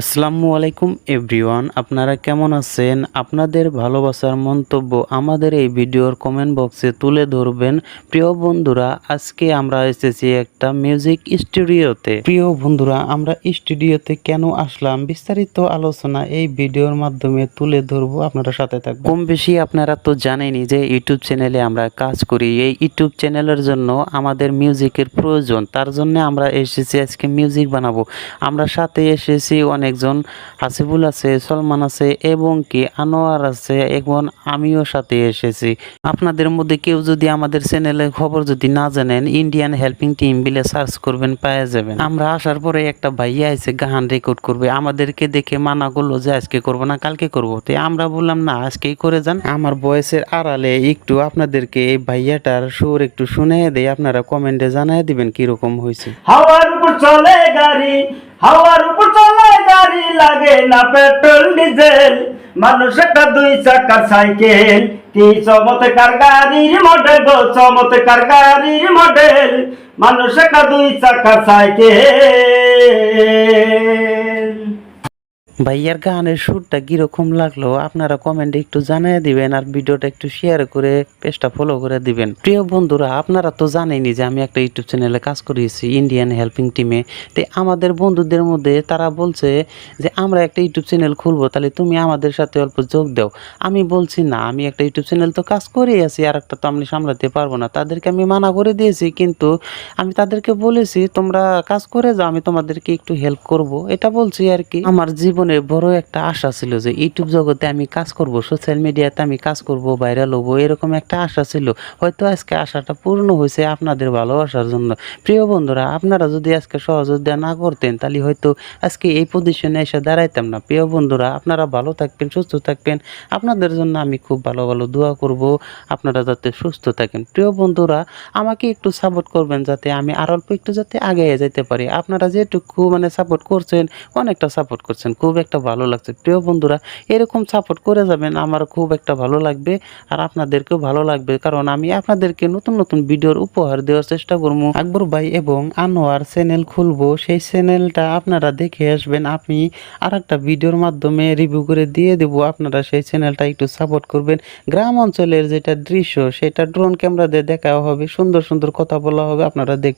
আসসালামু আলাইকুম এভরিওয়ান, আপনারা কেমন আছেন? আপনাদের ভালোবাসার মন্তব্য আমাদের এই ভিডিওর কমেন্ট বক্সে তুলে ধরবেন। প্রিয় বন্ধুরা, আজকে আমরা এসেছি একটা মিউজিক স্টুডিওতে। প্রিয় বন্ধুরা, আমরা স্টুডিওতে কেন আসলাম বিস্তারিত আলোচনা এই ভিডিওর মাধ্যমে তুলে ধরবো, আপনারা সাথে থাকবেন। কম বেশি আপনারা তো জানেনই যে ইউটিউব চ্যানেলে আমরা কাজ করি। এই ইউটিউব চ্যানেলের জন্য আমাদের মিউজিকের প্রয়োজন, তার জন্য আমরা এসেছি আজকে মিউজিক বানাবো। আমরা সাথে এসেছি অনেকজন, হাসিবুল আছে, সলমান আছে এবং কি আনোয়ার আছে, এবং আমিও সাথে এসেছি। আপনাদের মধ্যে কেউ যদি আমাদের চ্যানেলের খবর যদি না জানেন, ইন্ডিয়ান হেল্পিং টিম বিলে সার্চ করবেন, পেয়ে যাবেন। আমরা আসার পরে একটা ভাইয়া এসে গান রেকর্ড করবে, আমাদেরকে দেখে মানা করলো যে আজকে করবো না, কালকে করবো। তো আমরা বললাম না, আজকেই করে যান। আমার বয়সের আড়ালে একটু আপনাদেরকে এই ভাইয়াটার সুর একটু শুনে দেয়, আপনারা কমেন্টে জানিয়ে দিবেন কিরকম হয়েছে। হাওয়ার উপর চলে গাড়ি, হাওয়ার উপর চলে গাড়ি, লাগে না পেট্রোল ডিজেল। মানুষ একটা দুই চাকার সাইকেল, কি চমৎকার গাড়ির মডেল গো, চমৎকার গাড়ির মডেল। মানুষ একটা দুই চাকার সাইকেল। ভাইয়ার গানের সুরটা কিরকম লাগলো আপনারা কমেন্টে একটু জানিয়ে দিবেন, আর ভিডিওটা একটু শেয়ার করে পেজটা ফলো করে দিবেন। প্রিয় বন্ধুরা, আপনারা তো জানেনই যে আমি একটা ইউটিউব চ্যানেলে কাজ করেছি ইন্ডিয়ান হেল্পিং টিমে। তো আমাদের বন্ধুদের মধ্যে তারা বলছে যে আমরা একটা ইউটিউব চ্যানেল খুলবো, তাহলে তুমি আমাদের সাথে অল্প যোগ দাও। আমি বলছি না, আমি একটা ইউটিউব চ্যানেল তো কাজ করেই আছি, আর একটা তো আমি সামলাতে পারবো না। তাদেরকে আমি মানা করে দিয়েছি, কিন্তু আমি তাদেরকে বলেছি তোমরা কাজ করে যাও, আমি তোমাদেরকে একটু হেল্প করব, এটা বলছি আর কি। আমার জীবনে বড় একটা আশা ছিল যে ইউটিউব জগতে আমি কাজ করব, সোশ্যাল মিডিয়াতে আমি কাজ করব, ভাইরাল হবো, এরকম একটা আশা ছিল। হয়তো আজকে আশাটা পূর্ণ হয়েছে আপনাদের ভালোবাসার জন্য। প্রিয় বন্ধুরা, আপনারা যদি আজকে সহযোগিতা না করতেন, তাহলে হয়তো আজকে এই পজিশনে এসে দাঁড়াইতাম না। প্রিয় বন্ধুরা, আপনারা ভালো থাকবেন, সুস্থ থাকবেন। আপনাদের জন্য আমি খুব ভালো ভালো দোয়া করব, আপনারা যাতে সুস্থ থাকেন। প্রিয় বন্ধুরা, আমাকে একটু সাপোর্ট করবেন, যাতে আমি আর অল্প একটু যাতে আগে যেতে পারি। আপনারা যেটুকু সাপোর্ট করছেন, অনেকটা সাপোর্ট করছেন, খুব একটা ভালো লাগছে। প্রিয় বন্ধুরা, এরকম সাপোর্ট করে যাবেন, আমার খুব একটা ভালো লাগবে, আর আপনাদেরকেও ভালো লাগবে, কারণ আমি আপনাদেরকে নতুন নতুন ভিডিওর উপহার দেওয়ার চেষ্টা করবো। আকবর ভাই এবং আনোয়ার চ্যানেল খুলবো, সেই চ্যানেলটা আপনারা দেখে আসবেন। আমি আর একটা ভিডিওর মাধ্যমে রিভিউ করে দিয়ে দেবো, আপনারা সেই চ্যানেলটা একটু সাপোর্ট করবেন। গ্রাম অঞ্চলের যেটা দৃশ্য, সেটা ড্রোন ক্যামেরা দিয়ে দেখা হবে, সুন্দর সুন্দর কথা বলা হবে, আপনারা দেখ